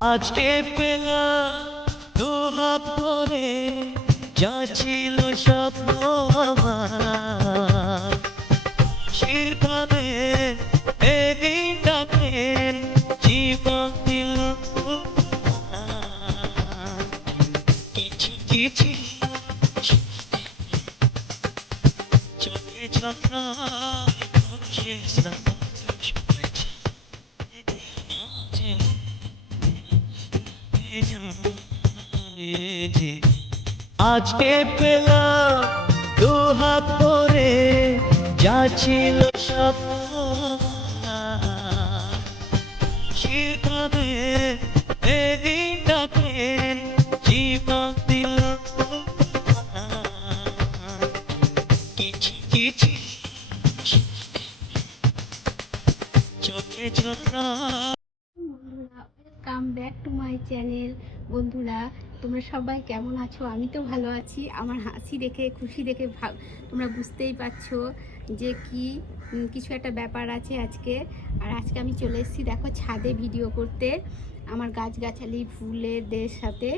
আজকে পেলাম দু হাত ভরে যা ছিল স্বপ্ন আমার, সেখানে এদিনটাকে জীবন দিল তোমার। কিছু কিছু চোখে ঝলকা শেষ না আজকে পেলাম দু হাত ভরে যা ছিল স্বপ্ন সেখানে এদিনটাকে জীবন দিল কিছু কিছু চোখে ঝলকা। বন্ধুরা, welcome back to my channel. বন্ধুরা, তোমরা সবাই কেমন আছো? আমি তো ভালো আছি। আমার হাসি দেখে, খুশি দেখে তোমরা বুঝতেই পারছো যে কিছু একটা ব্যাপার আছে আজকে। আর আজকে আমি চলে এসেছি দেখো ছাদে ভিডিও করতে আমার গাছগাছালি ফুলেদের সাথে।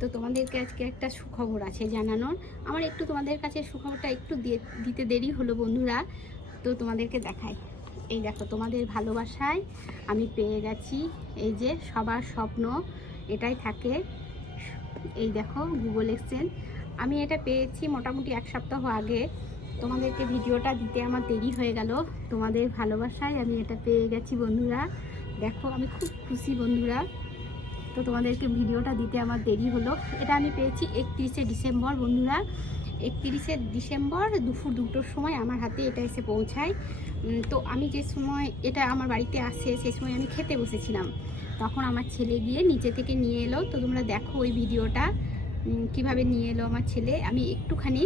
তো তোমাদেরকে আজকে একটা সুখবর আছে জানানোর। আমার একটু তোমাদের কাছে সুখবরটা একটু দিতে দেরি হলো বন্ধুরা, তো তোমাদেরকে দেখাই। এই দেখো, তোমাদের ভালোবাসায় আমি পেয়ে গেছি। এই যে সবার স্বপ্ন এটাই থাকে। এই দেখো গুগল এক্সচেঞ্জ, আমি এটা পেয়েছি মোটামুটি 1 সপ্তাহ আগে। তোমাদেরকে ভিডিওটা দিতে আমার দেরি হয়ে গেল। তোমাদের ভালোবাসায় আমি এটা পেয়ে গেছি বন্ধুরা। দেখো আমি খুব খুশি বন্ধুরা। তো তোমাদেরকে ভিডিওটা দিতে আমার দেরি হলো। এটা আমি পেয়েছি 31শে ডিসেম্বর বন্ধুরা। 31শে ডিসেম্বর দুপুর 2টোর সময় আমার হাতে এটা এসে পৌঁছায়। তো আমি যে সময় এটা আমার বাড়িতে আসে সে সময় আমি খেতে বসেছিলাম, তখন আমার ছেলে গিয়ে নিচে থেকে নিয়ে এলো। তো তোমরা দেখো ওই ভিডিওটা কিভাবে নিয়ে এলো আমার ছেলে। আমি একটুখানি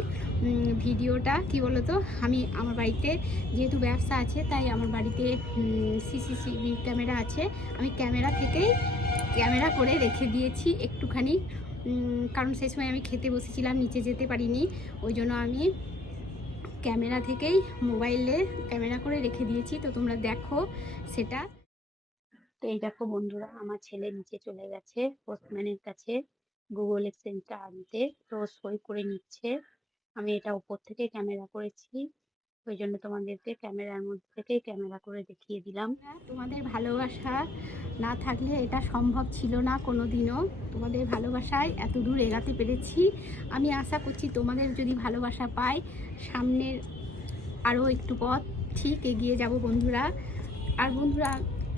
ভিডিওটা কি বলো তো, আমি আমার বাড়িতে যেহেতু ব্যবসা আছে তাই আমার বাড়িতে সিসিটিভি ক্যামেরা আছে। আমি ক্যামেরা করে রেখে দিয়েছি একটুখানি, কারণ সেই সময় আমি খেতে বসেছিলাম, নিচে যেতে পারিনি। ওই জন্য আমি ক্যামেরা থেকেই মোবাইলে ক্যামেরা করে রেখে দিয়েছি। তো তোমরা দেখো সেটা। তো এই দেখো বন্ধুরা, আমার ছেলে নিচে চলে গেছে পোস্টম্যানের কাছে গুগল এক্সচেঞ্জটা আনতে। তো সই করে নিচ্ছে। আমি এটা উপর থেকে ক্যামেরা করেছি, ওই জন্য তোমাদেরকে ক্যামেরার মধ্যে থেকে ক্যামেরা করে দেখিয়ে দিলাম। তোমাদের ভালোবাসা না থাকলে এটা সম্ভব ছিল না কোনো দিনও। তোমাদের ভালোবাসায় এত দূর এগাতে পেরেছি। আমি আশা করছি তোমাদের যদি ভালোবাসা পাই, সামনের আরও একটু পথ ঠিক এগিয়ে যাব বন্ধুরা। আর বন্ধুরা,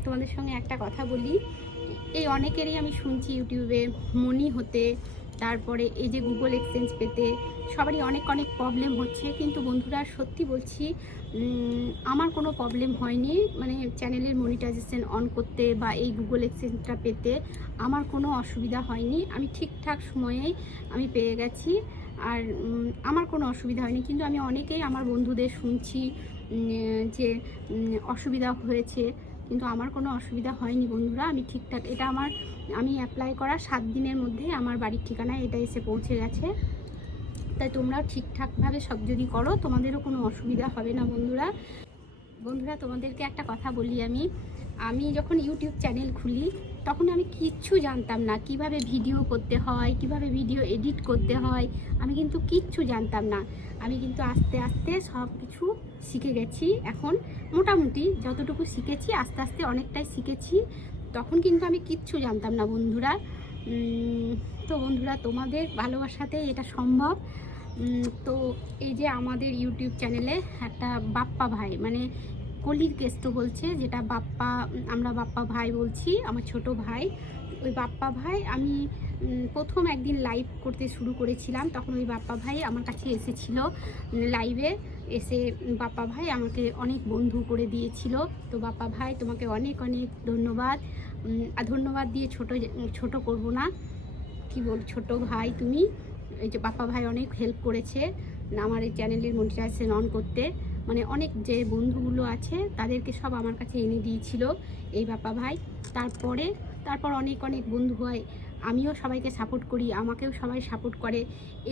তোমাদের সঙ্গে একটা কথা বলি। এই অনেকেরই আমি শুনছি ইউটিউবে মনি হতে, তারপরে এই যে গুগল এক্সচেঞ্জ পেতে সবারই অনেক অনেক প্রবলেম হচ্ছে। কিন্তু বন্ধুরা সত্যি বলছি, আমার কোনো প্রবলেম হয়নি। মানে চ্যানেলের মনিটাইজেশন অন করতে বা এই গুগল এক্সচেঞ্জটা পেতে আমার কোনো অসুবিধা হয়নি। আমি ঠিকঠাক সময়েই আমি পেয়ে গেছি। আর আমার কোনো অসুবিধা হয়নি। কিন্তু আমি অনেকেই আমার বন্ধুদের শুনছি যে অসুবিধা হয়েছে, কিন্তু আমার কোনো অসুবিধা হয়নি বন্ধুরা। আমি ঠিকঠাক, এটা আমি অ্যাপ্লাই করা 7 দিনের মধ্যে আমার বাড়ির ঠিকানায় এটা এসে পৌঁছে গেছে। তাই তোমরাও ঠিকঠাকভাবে সব যদি করো তোমাদেরও কোনো অসুবিধা হবে না বন্ধুরা। বন্ধুরা তোমাদেরকে একটা কথা বলি, আমি যখন ইউটিউব চ্যানেল খুলি তখন আমি কিচ্ছু জানতাম না কিভাবে ভিডিও করতে হয়, কিভাবে ভিডিও এডিট করতে হয়। আমি কিন্তু কিচ্ছু জানতাম না। আমি কিন্তু আস্তে আস্তে সব কিছু শিখে গেছি। এখন মোটামুটি যতটুকু শিখেছি আস্তে আস্তে অনেকটাই শিখেছি। তখন কিন্তু আমি কিচ্ছু জানতাম না বন্ধুরা। তো বন্ধুরা তোমাদের ভালোবাসাতেই এটা সম্ভব। তো এই যে আমাদের ইউটিউব চ্যানেলে একটা বাপ্পা ভাই, মানে কলির কেষ্ট বলছে, যেটা বাপ্পা, আমরা বাপ্পা ভাই বলছি, আমার ছোট ভাই। ওই বাপ্পা ভাই, আমি প্রথম একদিন লাইভ করতে শুরু করেছিলাম, তখন ওই বাপ্পা ভাই আমার কাছে এসেছিল লাইভে। এসে বাপ্পা ভাই আমাকে অনেক বন্ধু করে দিয়েছিল। তো বাপ্পা ভাই তোমাকে অনেক অনেক ধন্যবাদ। আর ধন্যবাদ দিয়ে ছোট করব না, কি বল, ছোট ভাই তুমি। এই যে বাপ্পা ভাই অনেক হেল্প করেছে আমার এই চ্যানেলের মনিটাইজেশন অন করতে। মানে অনেক যে বন্ধুগুলো আছে তাদেরকে সব আমার কাছে এনে দিয়েছিল এই বাপ্পা ভাই। তারপর অনেক অনেক বন্ধু হয়, আমিও সবাইকে সাপোর্ট করি, আমাকেও সবাই সাপোর্ট করে।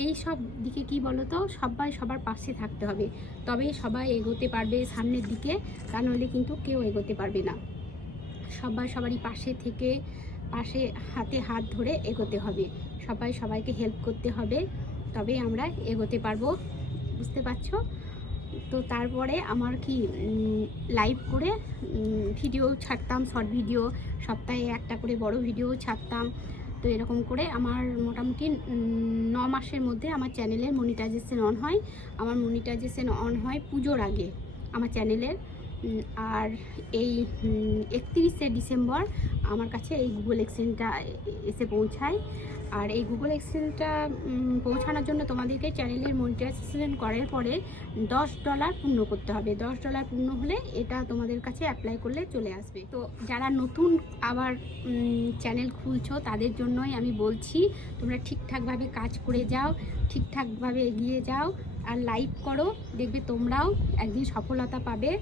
এই সব দিকে কি বলো তো, সবাই সবার পাশে থাকতে হবে, তবেই সবাই এগোতে পারবে সামনের দিকে। তা নইলে কিন্তু কেউ এগোতে পারবে না। সবাই সবারই পাশে থেকে পাশে হাতে হাত ধরে এগোতে হবে, সবাই সবাইকে হেল্প করতে হবে, তবেই আমরা এগোতে পারবো, বুঝতে পারছো? তো তারপরে আমার কি লাইভ করে ভিডিও ছাড়তাম, শর্ট ভিডিও, সপ্তাহে একটা করে বড় ভিডিও ছাড়তাম। তো এরকম করে আমার মোটামুটি 9 মাসের মধ্যে আমার চ্যানেলের মনিটাইজেশন অন হয়। আমার মনিটাইজেশন অন হয় পুজোর আগে আমার চ্যানেলের। আর এই 31শে ডিসেম্বর আমার কাছে এই গুগল এক্সচেঞ্জটা এসে পৌঁছায়। আর এই গুগল এক্সচেঞ্জটা পৌঁছানোর জন্য তোমাদেরকে চ্যানেলের মনিটাইজেশন করার পরে $10 পূর্ণ করতে হবে। $10 পূর্ণ হলে এটা তোমাদের কাছে অ্যাপ্লাই করলে চলে আসবে। তো যারা নতুন আবার চ্যানেল খুলছো তাদের জন্যই আমি বলছি, তোমরা ঠিকঠাকভাবে কাজ করে যাও, ঠিকঠাকভাবে এগিয়ে যাও আর লাইক করো, দেখবে তোমরাও একদিন সফলতা পাবে।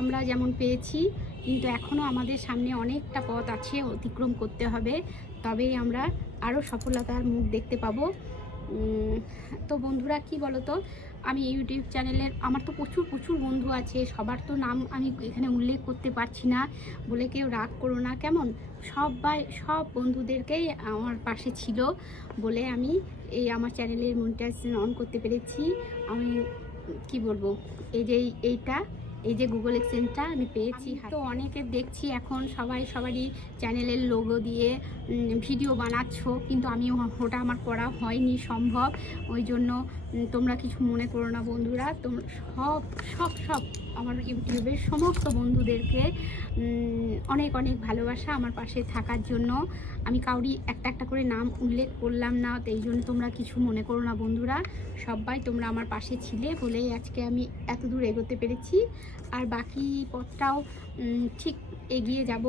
আমরা যেমন পেয়েছি, কিন্তু এখনও আমাদের সামনে অনেকটা পথ আছে অতিক্রম করতে হবে, তবেই আমরা আরও সফলতার মুখ দেখতে পাবো। তো বন্ধুরা, কি বলো তো, আমি ইউটিউব চ্যানেলের আমার তো প্রচুর প্রচুর বন্ধু আছে, সবার তো নাম আমি এখানে উল্লেখ করতে পারছি না বলে কেউ রাগ করো না কেমন। সব বন্ধুদেরকেই আমার পাশে ছিল বলে আমি এই আমার চ্যানেলের মনিটাইজেশন অন করতে পেরেছি। আমি কি বলবো, এই যে গুগল এক্সচেঞ্জটা আমি পেয়েছি। তো অনেকে দেখছি এখন সবারই চ্যানেলের লোগো দিয়ে ভিডিও বানাচ্ছো, কিন্তু আমি ওটা আমার করা হয়নি সম্ভব। ওই জন্য তোমরা কিছু মনে করো না বন্ধুরা। তোমরা সব আমার ইউটিউবের সমস্ত বন্ধুদেরকে অনেক অনেক ভালোবাসা আমার পাশে থাকার জন্য। আমি কাউরি একটা করে নাম উল্লেখ করলাম না, তো এই জন্য তোমরা কিছু মনে করো না বন্ধুরা। সবাই তোমরা আমার পাশে ছিলে বলেই আজকে আমি এত দূর এগোতে পেরেছি। আর বাকি পথটাও ঠিক এগিয়ে যাব,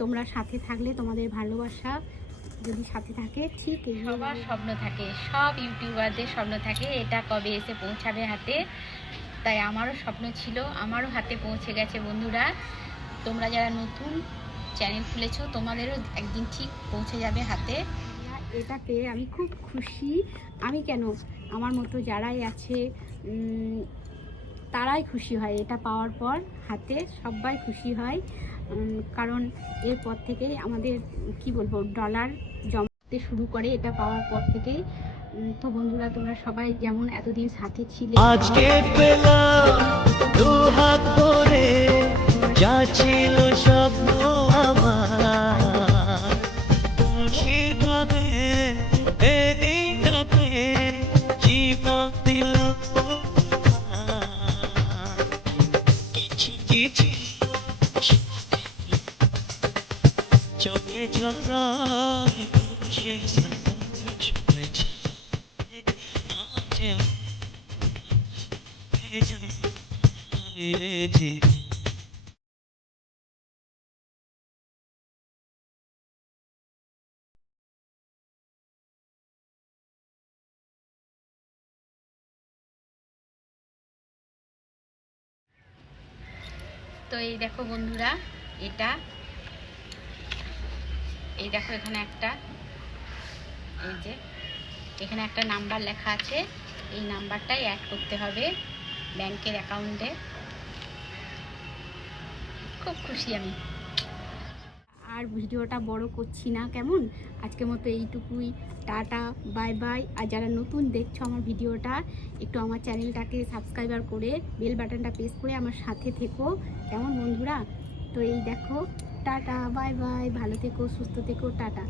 তোমরা সাথে থাকলে, তোমাদের ভালোবাসা যদি সাথে থাকে, ঠিক সবার স্বপ্ন থাকে, সব ইউটিউবারদের স্বপ্ন থাকে এটা কবে এসে পৌঁছাবে হাতে। তাই আমারও স্বপ্ন ছিল, আমারও হাতে পৌঁছে গেছে বন্ধুরা। তোমরা যারা নতুন চ্যানেল খুলেছো তোমাদেরও একদিন ঠিক পৌঁছে যাবে হাতে। এটা পেয়ে আমি খুব খুশি। আমি কেন, আমার মতো যারাই আছে তারাই খুশি হয়, এটা পাওয়ার পর হাতে সবাই খুশি হয়। কারণ এরপর থেকেই আমাদের কি বলবো ডলার জমাতে শুরু করে এটা পাওয়ার পর থেকেই। তো বন্ধুরা, তোমরা সবাই যেমন এতদিন সাথে ছিলে, আজকে পেলাম দু হাত ভরে যা ছিল স্বপ্ন আমার, সেখানে এদিনটাতে জীবন দিল কিছু চোখে জল তো এই দেখো বন্ধুরা, এই দেখো এখানে এখানে একটা নাম্বার লেখা আছে, এই নাম্বারটাই অ্যাড করতে হবে ব্যাংকের অ্যাকাউন্টে। খুব খুশি আমি। আর ভিডিওটা বড় করছি না কেমন, আজকের মতো এইটুকুই। Tata, bye bye. আর যারা নতুন দেখছো আমার ভিডিওটা, একটু আমার চ্যানেলটাকে সাবস্ক্রাইবার করে বেল বাটনটা প্রেস করে আমার সাথে থেকো কেমন বন্ধুরা। তো এই দেখো, টাটা, বাই বাই, ভালো থেকো, সুস্থ থেকো, টাটা।